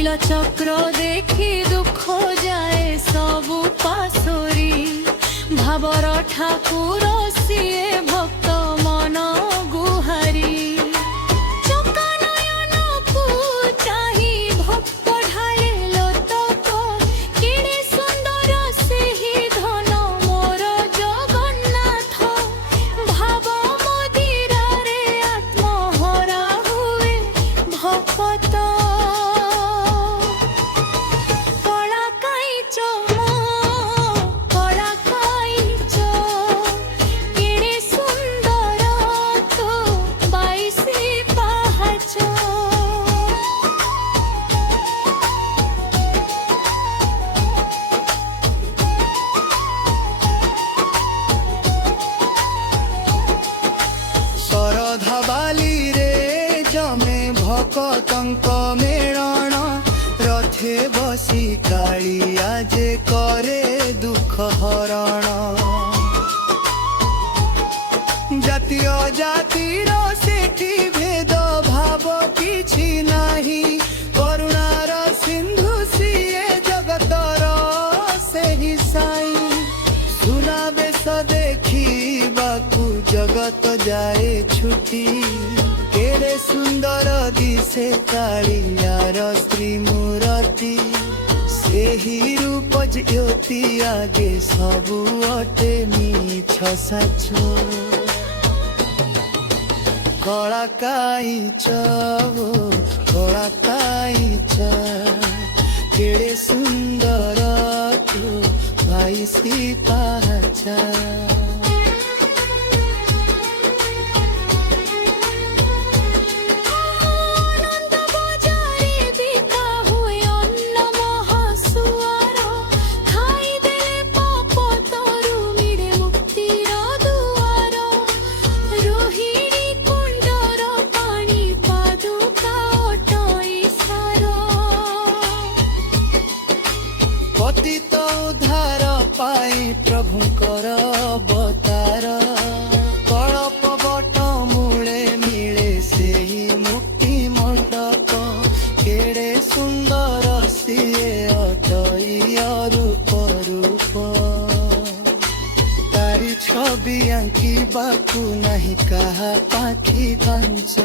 चक्र देखी दुख जाए सबु पासोरी भावर ठाकुर सिए भक्त मन गुहारी भक्तंक मेलन रथे बसी कालिया जे करे दुख हरण जाति अजातिर सेठी भेद भाव किछि नाही करुणार सिंधु सिए जगतर सेहि साई सुनाबेश देखिबाकू जगत जाए छुटी केड़े सुंदर दिसे कालियार स्त्री मूर्ति सेही रूप ज्योति आगे सबु अटे मिछ साच कला काईच कला काईच केड़े सुंदर तू भाई सी पाचा पतित उद्धार पाई प्रभुकर अवतार कल्प बट मूले मिले सेही मुक्ति मंडप केड़े सुंदर सिए अटई रूप रूप तारी छवि आंकी बाकू नहीं कहा पाखी कंच।